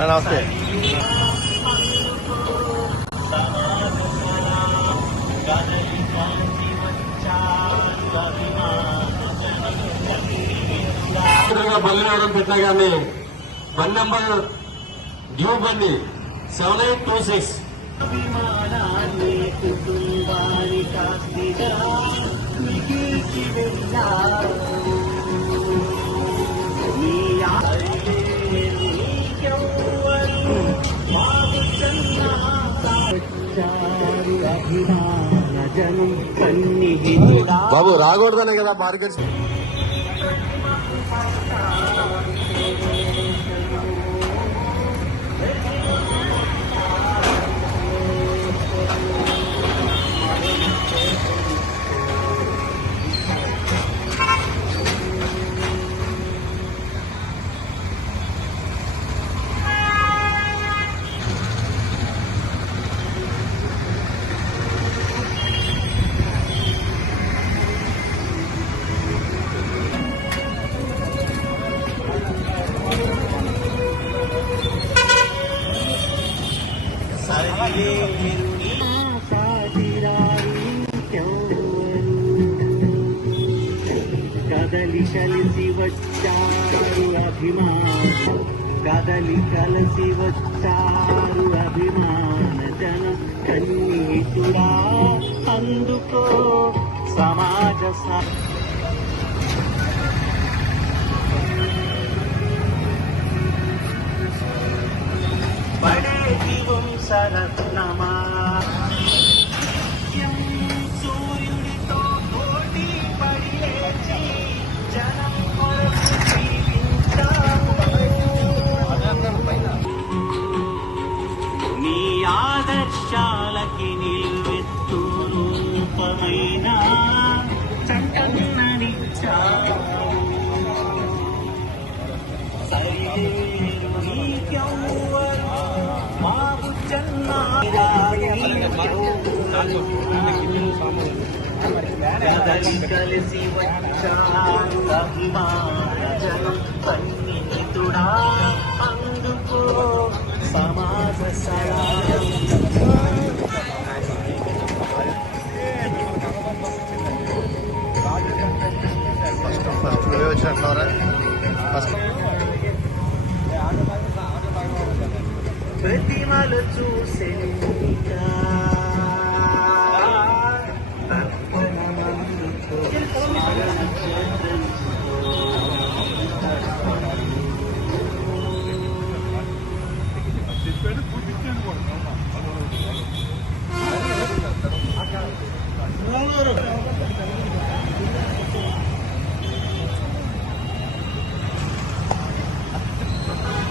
నమస్తే. బండి రావడం పెట్టినా కానీ బండి నెంబర్ డ్యూ బండి 7826 బాబు రాకూడదనే కదా మార్కెట్. కదలి కలిసి వచ్చారు అభిమాన కదలి కలిసి వచ్చారు అభిమాన జన కన్నీతుడా అందుకో సమాజ బడే జీవం సరత్నమా సూర్యుడితో పోటీ పడి లేచి జనం కొరకు జీవించాము. నీ ఆదర్శాలకి నిలువెత్తు రూపమైన చంటన్ననిచ్చావు. సరిలేరు నీకెవ్వరు మాకు కదలి కలిసి వచ్చారు అభిమాన జనం కన్నీతుడా అందుకో సమాజ సహాయం. ప్రతిమలు చూసే